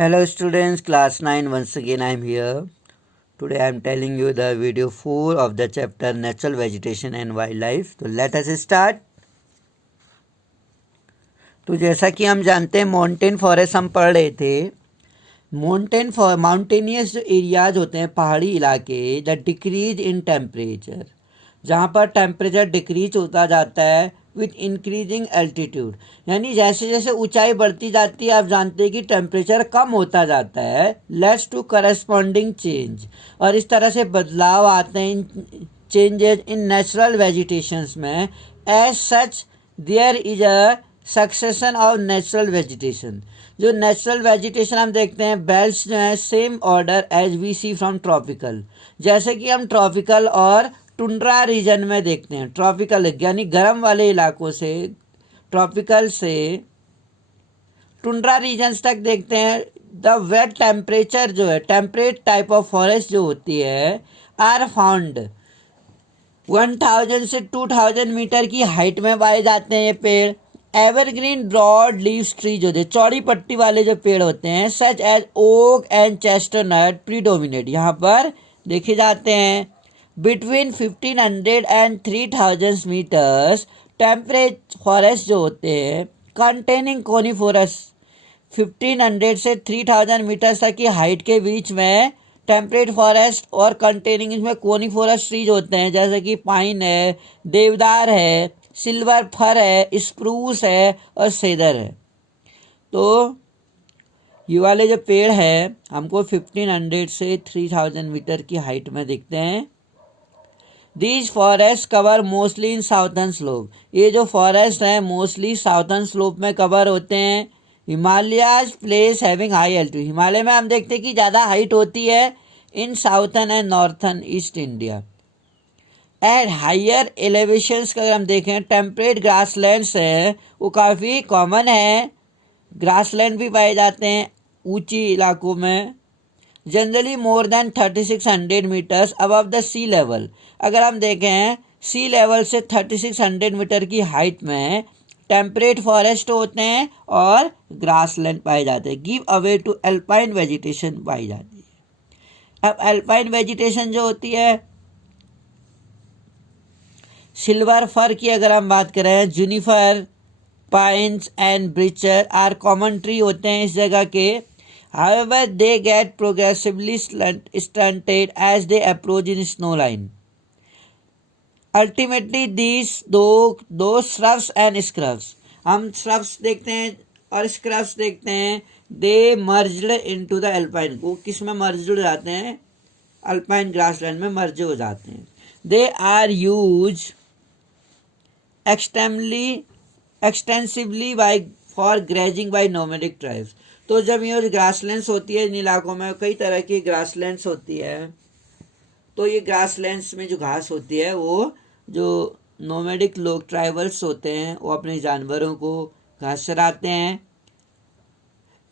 Hello students, class 9 once again I am here. Today I am telling you the video 4 of the chapter Natural Vegetation and Wildlife. So let us start. तो जैसा कि हम जानते हैं mountain forest हम पढ़ रहे थे। माउंटेनियस जो एरियाज होते हैं पहाड़ी इलाके द डिक्रीज इन टेम्परेचर, जहाँ पर टेम्परेचर डिक्रीज होता जाता है विथ इंक्रीजिंग एल्टीट्यूड, यानी जैसे जैसे ऊंचाई बढ़ती जाती है आप जानते हैं कि टेम्परेचर कम होता जाता है। लेट्स टू करस्पॉन्डिंग चेंज, और इस तरह से बदलाव आते हैं इन चेंजेस इन नेचुरल वेजिटेशंस में। As such there is a succession of natural vegetation. जो नेचुरल वेजिटेशन हम देखते हैं बेल्ट्स जो है same order as we see from tropical, जैसे कि हम ट्रॉपिकल और टुंड्रा रीजन में देखते हैं। ट्रॉपिकल यानी गर्म वाले इलाकों से ट्रॉपिकल से टुंड्रा रीजन्स तक देखते हैं। द वेट टेम्परेचर जो है टेम्परेट टाइप ऑफ फॉरेस्ट जो होती है आर फाउंड 1000 से 2000 मीटर की हाइट में पाए जाते हैं ये पेड़। एवरग्रीन ब्रॉड लीव्स ट्री जो थे चौड़ी पट्टी वाले जो पेड़ होते हैं such as oak and chestnut predominate यहाँ पर देखे जाते हैं। Between 1500 and 3000 metres temperate forest जो होते हैं कंटेनिंग कोनिफोरस 1500 से 3000 मीटर्स तक की हाइट के बीच में टेम्परेट फॉरेस्ट और कंटेनिंग इसमें कोनिफोरस ट्रीज होते हैं, जैसे कि पाइन है, देवदार है, सिल्वर फर है, स्प्रूस है और सेदर है। तो ये वाले जो पेड़ है हमको 1500 से 3000 मीटर की हाइट में दिखते हैं। These forest cover mostly in southern slope, ये जो फॉरेस्ट है मोस्टली साउथर्न स्लोप में कवर होते हैं। Himalayas place having high altitude, Himalaya में हम देखते हैं कि ज़्यादा हाइट होती है in southern and northern east India. At higher elevations का अगर हम देखें टेम्परेट ग्रासलैंड्स है वो काफ़ी कॉमन है, ग्रासलैंड भी पाए जाते हैं ऊंची इलाकों में। Generally more than 3600 metres above the sea level, अगर हम देखें सी लेवल से 3600 मीटर की हाइट में टेम्परेट फॉरेस्ट होते हैं और ग्रासलैंड पाए जाते हैं। Give away to alpine vegetation पाई जाती है। अब एल्पाइन वेजिटेशन जो होती है सिल्वर फर की अगर हम बात करें juniper, pines and birches are common tree होते हैं इस जगह के। However, they get progressively stunted as they approach in snow line. Ultimately, those shrubs and scrubs, हम shrubs देखते हैं और scrubs देखते हैं, they merged into the alpine, वो किस में merged हो जाते हैं? अल्पाइन ग्रासलैंड में merge हो जाते हैं। They are used extensively for grazing by nomadic tribes. तो जब ये ग्रासलैंड्स होती है इन इलाकों में कई तरह की ग्रासलैंड्स होती है, तो ये ग्रासलैंड्स में जो घास होती है वो जो नोमैडिक लोग ट्राइबल्स होते हैं वो अपने जानवरों को घास चराते हैं।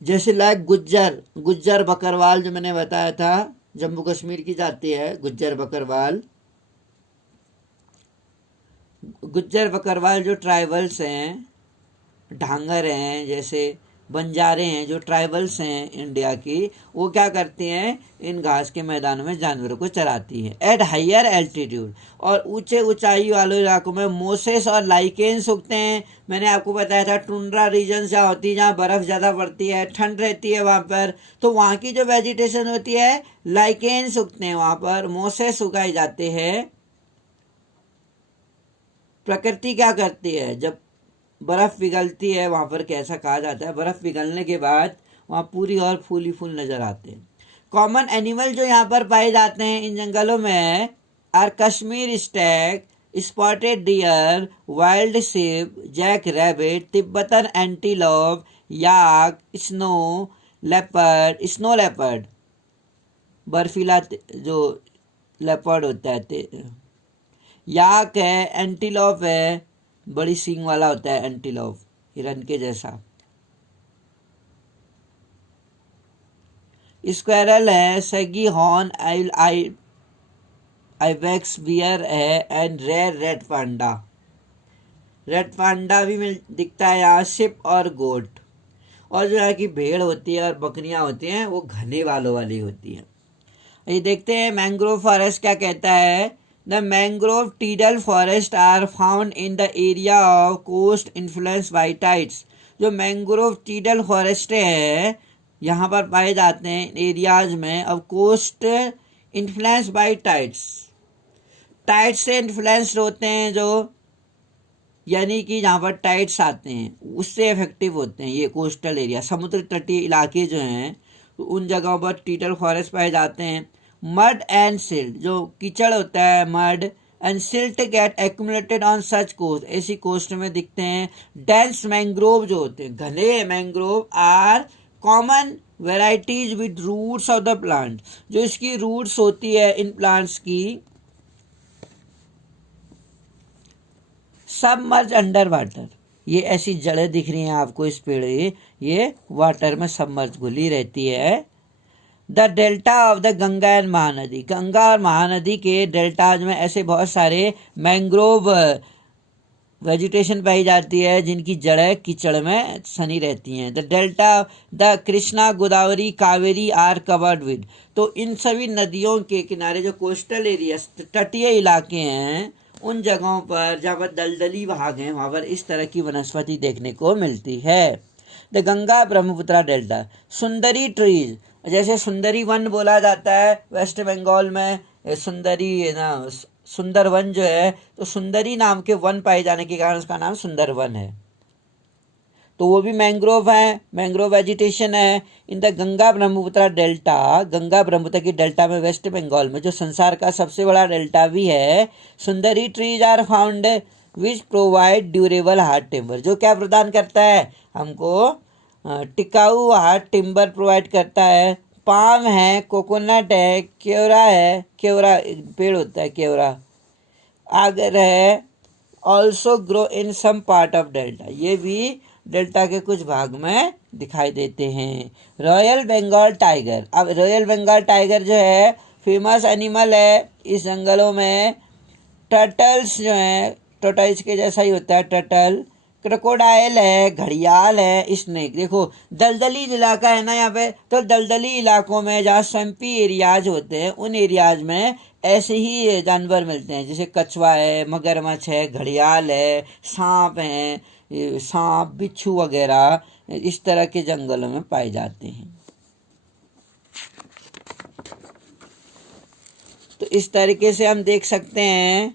जैसे लाइक गुज्जर बकरवाल जो मैंने बताया था जम्मू कश्मीर की जाती है गुज्जर बकरवाल जो ट्राइबल्स हैं, ढांगर हैं, जैसे बंजारे हैं जो ट्राइबल्स हैं इंडिया की, वो क्या करती हैं इन घास के मैदानों में जानवरों को चराती हैं। एट हायर एल्टीट्यूड, और ऊंचाई वाले इलाकों में मोसेस और लाइकेन्स उगते हैं। मैंने आपको बताया था टुंड्रा रीजन जहाँ होती है जहाँ बर्फ़ ज़्यादा पड़ती है, ठंड रहती है वहाँ पर, तो वहाँ की जो वेजिटेशन होती है लाइकेन्स उगते हैं, वहाँ पर मोसेस उगाए जाते हैं। प्रकृति क्या करती है जब बर्फ़ पिघलती है वहाँ पर, कैसा कहा जाता है बर्फ़ पिघलने के बाद वहाँ पूरी और फूल ही फूल नज़र आते हैं। कॉमन एनिमल जो यहाँ पर पाए जाते हैं इन जंगलों में are Kashmir stag, spotted deer, wild sheep, jack rabbit, Tibetan antelope, yak, snow leopard, बर्फीला जो लेपर्ड होता है, याक है, एंटीलोप है, बड़ी सींग वाला होता है एंटीलोप, हिरन के जैसा, स्क्वेरल है, सैगी हॉर्न आइबेक्स बियर है एंड रेड पांडा भी दिखता है यहाँ, शिप और गोट। और जो है कि भेड़ होती है और बकरियां होती हैं वो घने बालों वाली होती हैं। ये देखते हैं मैंग्रोव फॉरेस्ट क्या कहता है। The mangrove tidal forest are found in the area of coast influence by tides. जो मैंग्रोव टीडल फॉरेस्ट है यहाँ पर पाए जाते हैं एरियाज में of coast influence by tides. Tides से इन्फ्लुएंस्ड होते हैं जो, यानी कि जहाँ पर टाइड्स आते हैं उससे इफेक्टिव होते हैं ये कोस्टल एरिया, समुद्र तटीय इलाके जो हैं तो उन जगहों पर टीडल फॉरेस्ट पाए जाते हैं। मड एंड सिल्ट, जो कीचड़ होता है mud and silt get accumulated on such coast, ऐसी कोस्ट में दिखते हैं। डेंस मैंग्रोव जो होते हैं घने mangrove are common varieties with roots of the plant, जो इसकी रूट्स होती है इन प्लांट्स की सबमर्ज अंडर वाटर, ये ऐसी जड़ें दिख रही हैं आपको इस पेड़ ये वाटर में सबमर्ज घुली रहती है। The delta of the Ganga and Mahanadi, Ganga और महानदी के डेल्टाज में ऐसे बहुत सारे मैंग्रोव वेजिटेशन पाई जाती है जिनकी जड़ें कीचड़ में सनी रहती हैं। The delta the Krishna Godavari Kaveri are covered with, तो इन सभी नदियों के किनारे जो कोस्टल एरिया तटीय इलाके हैं उन जगहों पर जहाँ पर दलदली भाग हैं वहाँ पर इस तरह की वनस्पति देखने को मिलती है। The Ganga Brahmaputra delta, Sundari trees, जैसे सुंदरी वन बोला जाता है वेस्ट बंगाल में, सुंदरी ना सुंदर वन जो है तो सुंदरी नाम के वन पाए जाने के कारण उसका नाम सुंदर वन है। तो वो भी मैंग्रोव है, मैंग्रोव वेजिटेशन है in the Ganga Brahmaputra delta. Ganga Brahmaputra की डेल्टा में वेस्ट बंगाल में जो संसार का सबसे बड़ा डेल्टा भी है, sundari trees are found which provide durable hard timber, जो क्या प्रदान करता है हमको टिकाऊ हार्ड टिम्बर प्रोवाइड करता है। पाम है, कोकोनट है, केवड़ा है, केवड़ा पेड़ होता है केवड़ा, आगर है, also grow in some part of delta, ये भी डेल्टा के कुछ भाग में दिखाई देते हैं। रॉयल बंगाल टाइगर, अब रॉयल बंगाल टाइगर जो है फेमस एनिमल है इस जंगलों में। टर्टल्स जो हैं टोटाइज के जैसा ही होता है टर्टल, क्रोकोडाइल है, घड़ियाल है, स्नेक। देखो दलदली इलाका है ना यहाँ पे, तो दलदली इलाकों में जहाँ स्वैम्पी एरियाज होते हैं उन एरियाज में ऐसे ही जानवर मिलते हैं, जैसे कछुआ है, मगरमच्छ है, घड़ियाल है, सांप हैं, सांप बिच्छू वगैरह इस तरह के जंगलों में पाए जाते हैं। तो इस तरीके से हम देख सकते हैं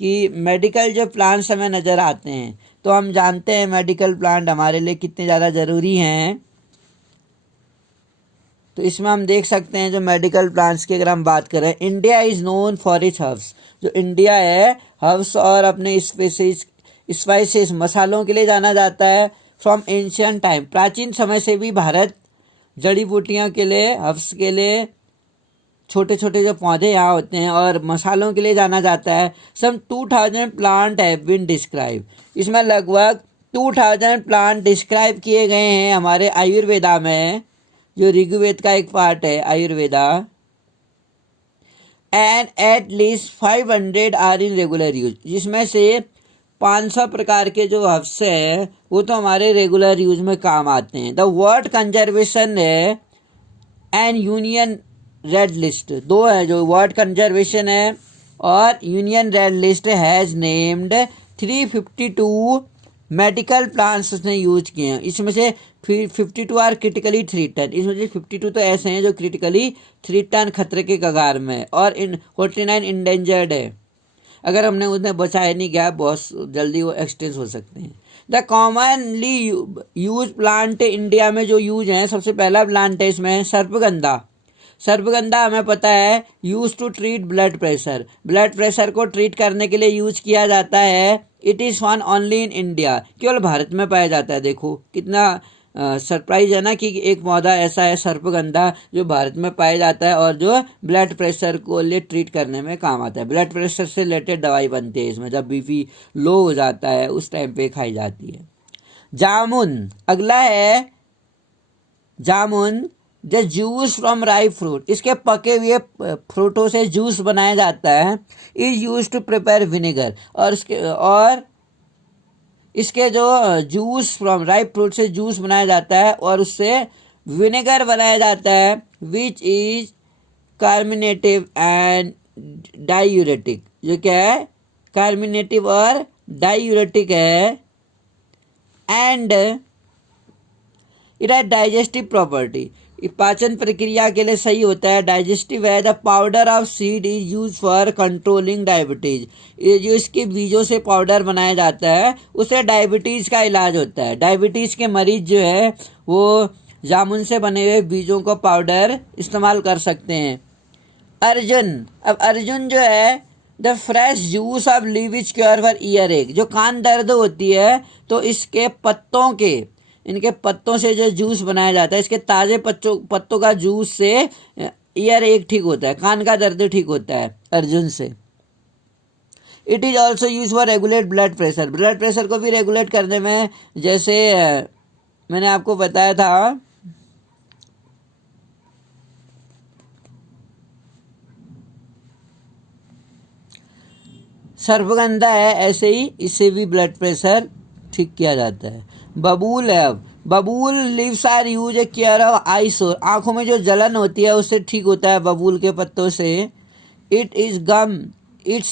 कि मेडिकल जो प्लांट्स हमें नज़र आते हैं तो हम जानते हैं मेडिकल प्लांट हमारे लिए कितने ज़्यादा ज़रूरी हैं। तो इसमें हम देख सकते हैं जो मेडिकल प्लांट्स की अगर हम बात करें, India is known for its herbs, जो इंडिया है हर्ब्स और अपने स्पाइसेस मसालों के लिए जाना जाता है। फ्रॉम एंशियंट टाइम, प्राचीन समय से भी भारत जड़ी बूटियों के लिए, हर्ब्स के लिए, छोटे छोटे जो पौधे यहाँ होते हैं और मसालों के लिए जाना जाता है। सम 2000 प्लांट हैव बीन डिस्क्राइब, इसमें लगभग 2000 प्लांट डिस्क्राइब किए गए हैं हमारे आयुर्वेदा में, जो ऋग्वेद का एक पार्ट है Ayurveda. And at least 500 are in regular use, जिसमें से 500 प्रकार के जो हर्ब्स हैं वो तो हमारे रेगुलर यूज में काम आते हैं। द वर्ल्ड कंजर्वेशन है एंड यूनियन रेड लिस्ट, दो है, जो वर्ल्ड कंजर्वेशन है और union red list has named 352 medical plants उसने यूज किए हैं। इसमें से 52 आर क्रिटिकली थ्रीटन, इसमें से 52 तो ऐसे हैं जो क्रिटिकली थ्रीटन खतरे के कगार में, और 49 इंडेंजर्ड है, अगर हमने उन्हें बचाया नहीं गया बहुत जल्दी वो एक्सटेंस हो सकते हैं। The commonly use plant India में जो यूज हैं, सबसे पहला प्लांट है इसमें सर्पगंधा। सर्पगंधा हमें पता है use to treat blood pressure, blood pressure को ट्रीट करने के लिए यूज किया जाता है। It is found only in India, केवल भारत में पाया जाता है। देखो कितना सरप्राइज है ना कि एक पौधा ऐसा है सर्पगंधा जो भारत में पाया जाता है और जो ब्लड प्रेशर को लिए ट्रीट करने में काम आता है। ब्लड प्रेशर से रिलेटेड दवाई बनती है इसमें, जब बीपी लो हो जाता है उस टाइम पे खाई जाती है। जामुन, अगला है jamun, the juice from ripe fruit, इसके पके हुए फ्रूटों से जूस बनाया जाता है। Is use to prepare vinegar, और इसके जो जूस फ्रॉम राइप फ्रूट से जूस बनाया जाता है और उससे विनेगर बनाया जाता है which is carminative and diuretic. जो क्या है, कार्मिनेटिव और डायूरेटिक है। And it has digestive property, पाचन प्रक्रिया के लिए सही होता है, डाइजेस्टिव है। The powder of seed is use for controlling diabetes, ये जो इसके बीजों से पाउडर बनाया जाता है उससे डायबिटीज़ का इलाज होता है। डायबिटीज़ के मरीज जो है वो जामुन से बने हुए बीजों को पाउडर इस्तेमाल कर सकते हैं। अर्जुन, अब अर्जुन जो है the fresh juice of leaf is cure for year एक, जो कान दर्द होती है तो इसके पत्तों के, इनके पत्तों से जो जूस बनाया जाता है, इसके ताज़े पत्तों का जूस से ईयर एक ठीक होता है, कान का दर्द ठीक होता है अर्जुन से। It is also use for regulate blood pressure, blood pressure को भी रेगुलेट करने में, जैसे मैंने आपको बताया था सर्पगंधा है, ऐसे ही इससे भी ब्लड प्रेशर ठीक किया जाता है। बबूल है, अब babool leaves are use a care of eye sore, आँखों में जो जलन होती है उससे ठीक होता है बबूल के पत्तों से। Its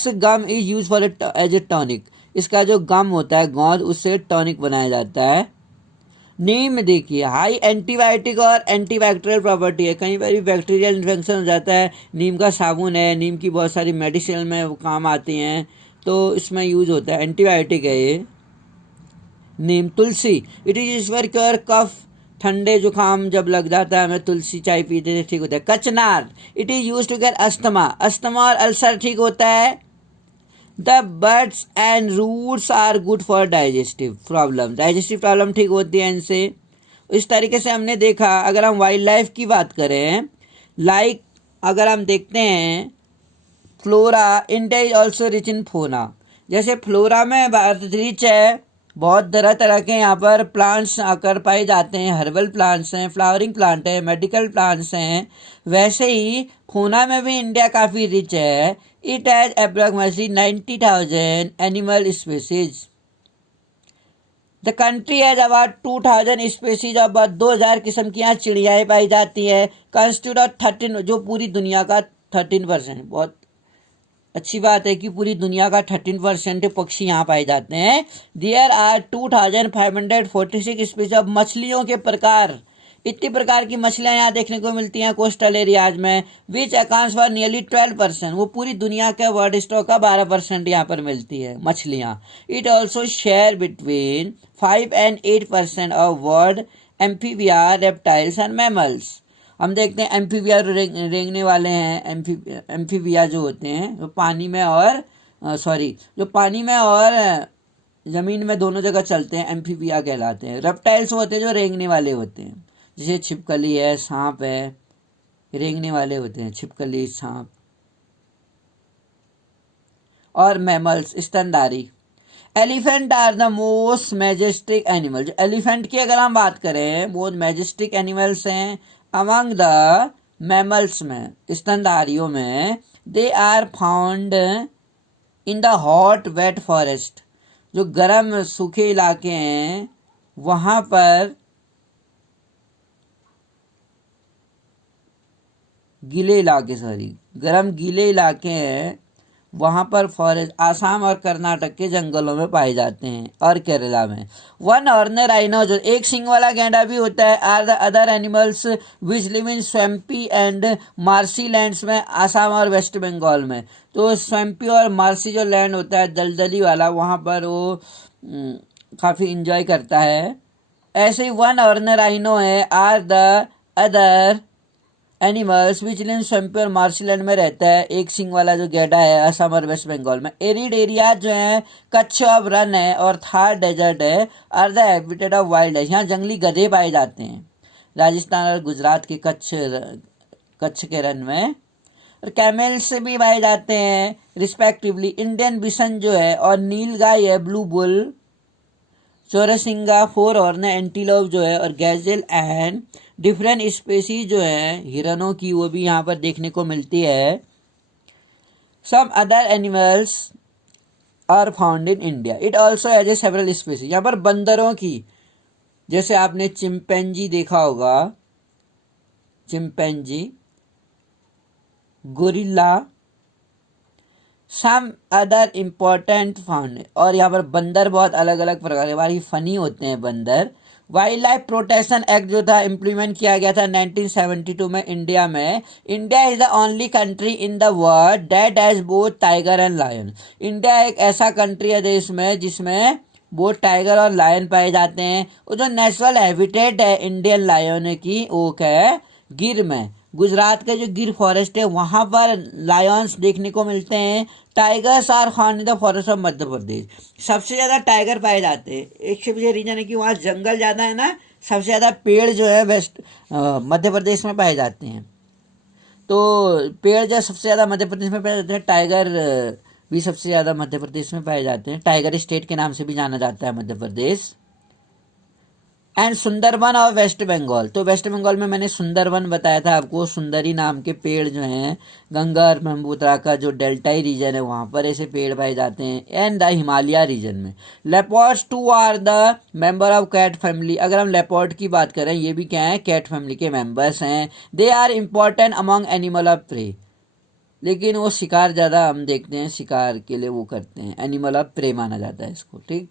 gum is use for as a tonic, इसका जो गम होता है गोंद उससे टॉनिक बनाया जाता है। नीम देखिए, हाई एंटीबायोटिक और एंटीबैक्टीरियल प्रॉपर्टी है, कहीं पर भी बैक्टीरियल इन्फेक्शन हो जाता है, नीम का साबुन है, नीम की बहुत सारी मेडिसिन में काम आती हैं तो इसमें यूज होता है, एंटीबायोटिक है ये neem. Tulsi, it is use for cure cough, ठंडे जुकाम जब लग जाता है हमें तुलसी चाय पीते थे ठीक होता है। Kachnar, it is use to care asthma, asthma और अल्सर ठीक होता है। The buds and roots are good for digestive problem, digestive problem ठीक होती है इनसे। इस तरीके से हमने देखा। अगर हम वाइल्ड लाइफ की बात करें, लाइक अगर हम देखते हैं flora, India is also rich in फोना, जैसे फ्लोरा में भारत रिच है, बहुत तरह तरह के यहाँ पर प्लांट्स आकर पाए जाते हैं, हर्बल प्लांट्स हैं, फ्लावरिंग प्लांट है, मेडिकल प्लांट्स हैं, वैसे ही फोना में भी इंडिया काफ़ी रिच है। It has approximately 90,000 animal species. The country has about 2,000 species, about 2,000 किस्म की यहाँ चिड़ियाएँ पाई जाती हैं। कंस्टिट्यूट ऑफ 13, जो पूरी दुनिया का 13%, बहुत अच्छी बात है कि पूरी दुनिया का 13% पक्षी यहाँ पाए जाते हैं। देयर आर 2,546 स्पीसीज ऑफ, मछलियों के प्रकार, इतनी प्रकार की मछलियाँ यहाँ देखने को मिलती हैं कोस्टल एरियाज में। विच अकाउंट्स फॉर नियरली 12%, वो पूरी दुनिया के वर्ल्ड स्टॉक का 12% यहाँ पर मिलती है मछलियाँ। It also share between 5 and 8% of world amphibia, reptiles and mammals. हम देखते हैं एम्फीबिया रेंगने वाले हैं, एम्फीबिया जो होते हैं जो पानी में और जो पानी में और ज़मीन में दोनों जगह चलते हैं, एम्फीबिया कहलाते हैं। रेप्टाइल्स होते हैं जो रेंगने वाले होते हैं, जैसे छिपकली है, सांप है, रेंगने वाले होते हैं छिपकली, सांप। और मैमल्स, स्तनधारी। Elephant are the most majestic animal, जो एलिफेंट की अगर हम बात करें बहुत मैजेस्टिक एनिमल्स हैं अमंग द मैमल्स में, स्तनधारियों में। They are found in the hot wet forest, जो गर्म सूखे इलाके हैं वहाँ पर गर्म गीले इलाके हैं वहाँ पर फॉरेस्ट, आसाम और कर्नाटक के जंगलों में पाए जाते हैं और केरला में। वन हॉर्नर राइनो, जो एक सिंग वाला गैंडा भी होता है। Are the other animals which live in swampy and marshy lands में, आसाम और वेस्ट बंगाल में। तो स्वैम्पी और मार्सी जो लैंड होता है दलदली वाला, वहाँ पर वो काफ़ी इंजॉय करता है। ऐसे ही वन हॉर्नर राइनो है। Are the other animals which live in swampy और मार्शलैंड में रहता है एक सिंग वाला जो गैंडा है असम और वेस्ट बंगाल में। एरिड एरिया जो है कच्छ ऑफ रन है और थार डेजर्ट है। Are the habitat of wildlife, यहाँ जंगली गधे पाए जाते हैं राजस्थान और गुजरात के कच्छ के रन में। और कैमल्स से भी पाए जाते हैं रिस्पेक्टिवली। इंडियन बिसन जो है और नील गाय है, ब्लू बुल, चौरसिंगा, फोर हॉर्न एंटीलोप जो है और गैजेल एंड डिफरेंट स्पेसीज जो है हिरणों की, वो भी यहाँ पर देखने को मिलती है। Some other animals are found in India. It also as a several species. यहाँ पर बंदरों की, जैसे आपने चिंपैंजी देखा होगा, chimpanzee, gorilla, some other important found. और यहाँ पर बंदर बहुत अलग अलग प्रकार के, बड़ी फनी होते हैं बंदर। वाइल्ड लाइफ प्रोटेक्शन एक्ट जो था इम्प्लीमेंट किया गया था 1972 में इंडिया में। India is the only country in the world that has both tiger and lion. India एक ऐसा कंट्री है देश में जिसमें बोथ टाइगर और लायन पाए जाते हैं। वो जो नेचुरल हैबिटेट है इंडियन लायन की, वो है गिर में। गुजरात के जो गिर फॉरेस्ट है वहां पर लायंस देखने को मिलते हैं। Tigers are found in the forest of Madhya Pradesh. सबसे ज़्यादा टाइगर पाए जाते हैं। एक से पीछे रीजन है कि वहाँ जंगल ज़्यादा है ना, सबसे ज़्यादा पेड़ जो है वेस्ट मध्य प्रदेश में पाए जाते हैं। तो पेड़ जो सबसे ज़्यादा मध्य प्रदेश में पाए जाते हैं, टाइगर भी सबसे ज़्यादा मध्य प्रदेश में पाए जाते हैं। टाइगर स्टेट के नाम से भी जाना जाता है मध्य प्रदेश। एंड सुंदरबन और वेस्ट बंगाल। तो वेस्ट बंगाल में मैंने सुंदरबन बताया था आपको। सुंदरी नाम के पेड़ जो हैं, गंगा और ब्रह्मपुत्रा का जो डेल्टाई रीजन है वहाँ पर ऐसे पेड़ पाए जाते हैं। एंड द हिमालय रीजन में leopards too are the member of cat family. अगर हम लेपर्ड की बात करें, ये भी क्या है, कैट फैमिली के मेंबर्स हैं। They are important among animal of prey. लेकिन वो शिकार ज़्यादा हम देखते हैं, शिकार के लिए वो करते हैं, एनिमल ऑफ प्रे माना जाता है इसको। ठीक,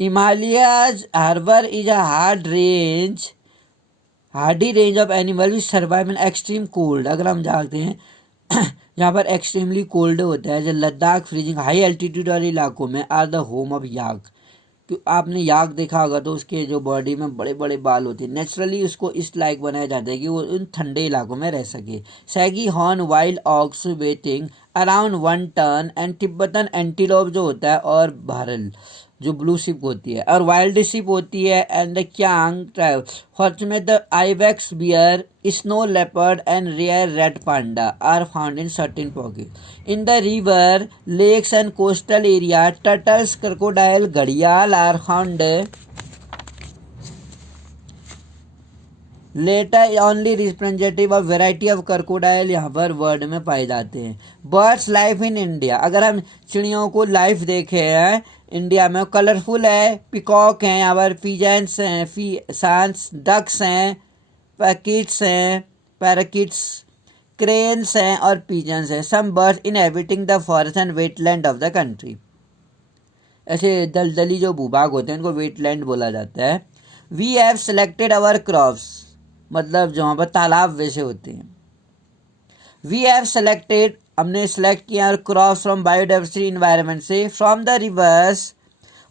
Himalayas harbor is a hardy range of animal which survive in extreme cold। अगर हम जानते हैं यहाँ पर एक्सट्रीमली कोल्ड होता है। जो लद्दाख फ्रीजिंग हाई एल्टीट्यूड वाले इलाकों में आर द होम ऑफ याक। क्यों आपने याक देखा होगा तो उसके जो बॉडी में बड़े बड़े बाल होते हैं, नेचुरली उसको इस लायक बनाया जाता है कि वो उन ठंडे इलाकों में रह सके। Shaggy horn wild ox weighing around 1 ton and Tibetan antelope जो होता है, और भारल जो ब्लू शिप होती है, और वाइल्ड शिप होती है। And the kiang tribe fortunate the ibex bear snow leopard and rare red panda are found in certain pocket in the river lakes and coastal area. Turtles crocodile घड़ियाल are found latter only representative of variety of crocodile यहाँ पर world में पाए जाते हैं। Birds life in India. अगर हम चिड़ियों को लाइफ देखे हैं इंडिया में, कलरफुल है। पिकॉक हैं यहाँ पर, पिजेंट्स हैं, सांस, डक्स हैं, पैराकिट्स, क्रेन्स हैं और पिजन्स हैं। Some birds inhabiting the forest and wetland of the country. ऐसे दलदली जो भूभाग होते हैं उनको वेटलैंड बोला जाता है। We have selected our crops, मतलब जहाँ पर तालाब वैसे होते हैं। वी हैव सेलेक्टेड, हमने सेलेक्ट किया, और क्रॉप्स फ्रॉम बायोडाइवर्सिटी इन्वायरमेंट से, from the rivers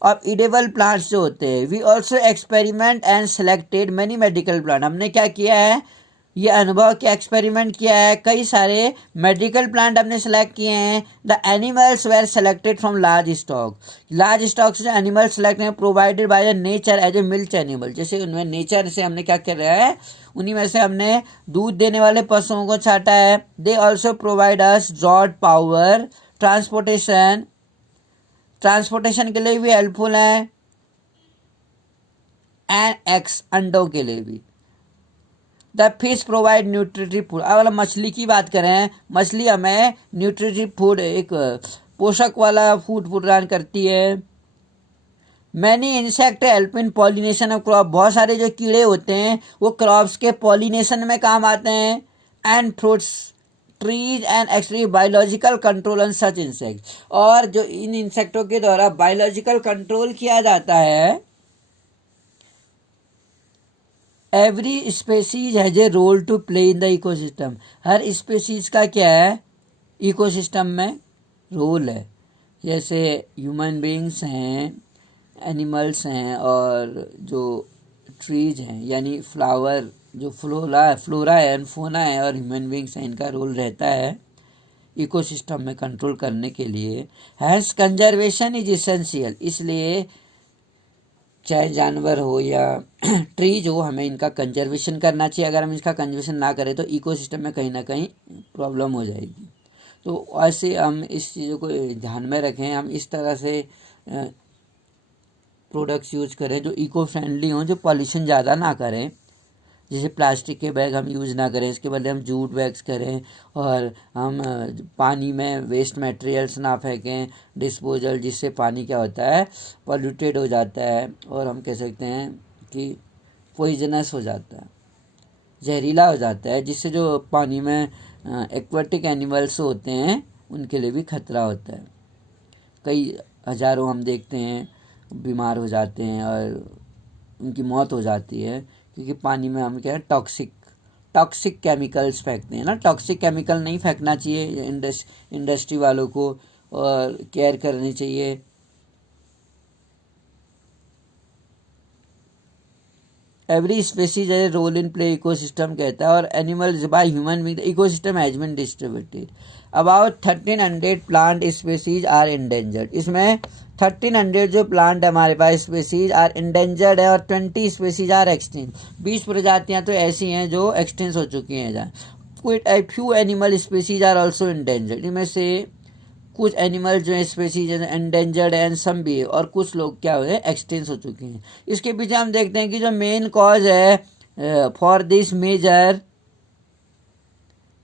of edible plants जो होते हैं। We also experiment and selected many medical plant. हमने क्या किया है, ये अनुभव क्या, एक्सपेरिमेंट किया है, कई सारे मेडिकल प्लांट हमने सेलेक्ट किए हैं। The animals were selected from large stock. Large stock से एनिमल सेलेक्ट हैं provided by the nature as a milk animal. जैसे उनमें नेचर से हमने क्या कर रहा है, उन्हीं में से हमने दूध देने वाले पशुओं को छाटा है। They also provide us draught power, transportation के लिए भी हेल्पफुल हैं, एंड एक्स, अंडों के लिए भी। The fish provide nutritive food. अगर मछली की बात करें, मछली हमें न्यूट्रिटिव फूड, एक पोषक वाला फूड प्रदान करती है। Many insect help in pollination of crop. बहुत सारे जो कीड़े होते हैं वो क्रॉप्स के पॉलिनेशन में काम आते हैं। And fruits, trees and actually biological control on such insect. और जो इन इंसेक्टों के द्वारा बायोलॉजिकल कंट्रोल किया जाता है। Every species has a role to play in the ecosystem. हर स्पेसीज का क्या है, इकोसिस्टम में रोल है। जैसे ह्यूमन बींग्स हैं, एनिमल्स हैं, और जो ट्रीज हैं यानी फ्लावर, जो फ्लोरा है एंड फोना है, और ह्यूमन बींग्स हैं, इनका रोल रहता है इकोसिस्टम में कंट्रोल करने के लिए। Hence conservation is essential. इसलिए चाहे जानवर हो या ट्रीज हो, हमें इनका कंजर्वेशन करना चाहिए। अगर हम इसका कंजर्वेशन ना करें तो इकोसिस्टम में कहीं ना कहीं प्रॉब्लम हो जाएगी। तो ऐसे हम इस चीज़ों को ध्यान में रखें, हम इस तरह से प्रोडक्ट्स यूज करें जो इको फ्रेंडली हों, जो पॉल्यूशन ज़्यादा ना करें। जैसे प्लास्टिक के बैग हम यूज़ ना करें, इसके बदले हम जूट बैग्स करें, और हम पानी में वेस्ट मटेरियल्स ना फेंकें, डिस्पोजल, जिससे पानी क्या होता है, पॉल्यूटेड हो जाता है, और हम कह सकते हैं कि पॉइजनस हो जाता है, जहरीला हो जाता है, जिससे जो पानी में एक्वाटिक एनिमल्स होते हैं उनके लिए भी खतरा होता है। कई हज़ारों हम देखते हैं बीमार हो जाते हैं और उनकी मौत हो जाती है, क्योंकि पानी में हम क्या है, टॉक्सिक केमिकल्स फेंकते हैं ना। टॉक्सिक केमिकल नहीं फेंकना चाहिए इंडस्ट्री वालों को, और केयर करनी चाहिए। एवरी स्पेसीज है रोल इन प्ले इकोसिस्टम कहता है, और animals by human being the ecosystem has been distributed. About 1300 plant species are endangered. इसमें 1300 जो प्लांट हमारे पास स्पेसीज आर इंडेंजर्ड है, और 20 स्पेसीज आर एक्सटिंक्ट। 20 प्रजातियां तो ऐसी हैं जो एक्सटिंक्ट हो चुकी हैं जहाँ। Quite a few animal species are also endangered. इनमें से कुछ एनिमल जो है स्पेसीज एंडेंजर्ड है, एंड सम भी, और कुछ लोग क्या हुए, एक्सटेंस हो चुके हैं। इसके पीछे हम देखते हैं कि जो मेन कॉज है for this major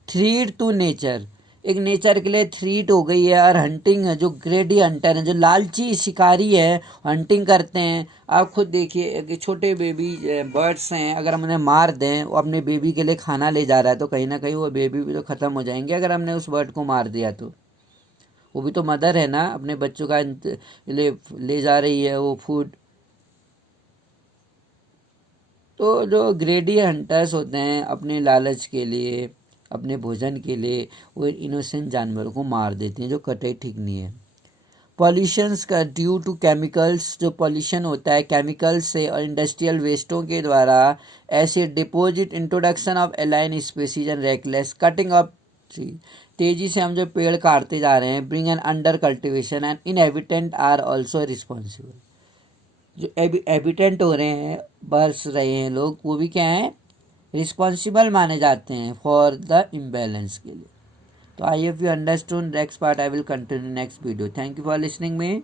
threat to nature, एक नेचर के लिए थ्रीट हो गई है, और हंटिंग है, जो ग्रेडी हंटर है, जो लालची शिकारी है, हंटिंग करते हैं। आप खुद देखिए कि छोटे बेबी बर्ड्स हैं, अगर हम उन्हें मार दें, वो अपने बेबी के लिए खाना ले जा रहा है, तो कहीं ना कहीं वो बेबी भी तो ख़त्म हो जाएंगे अगर हमने उस बर्ड को मार दिया तो। वो भी तो मदर है ना, अपने बच्चों का ले जा रही है वो फूड। तो जो ग्रेडी हंटर्स होते हैं, अपने लालच के लिए, अपने भोजन के लिए, वो इनोसेंट जानवरों को मार देते हैं, जो कतई ठीक नहीं है। पॉल्यूशंस का ड्यू टू केमिकल्स, जो पॉल्यूशन होता है केमिकल्स से और इंडस्ट्रियल वेस्टों के द्वारा, acid deposit, introduction of alien species and reckless cutting of tree, तेजी से हम जो पेड़ काटते जा रहे हैं, bring an under cultivation, and inhabitant are also responsible. जो एबिटेंट हो रहे हैं, बस रहे हैं लोग, वो भी क्या है, रिस्पॉन्सिबल माने जाते हैं फॉर द इम्बैलेंस के लिए। तो I hope you understood. Next part I will continue next video. Thank you for listening me.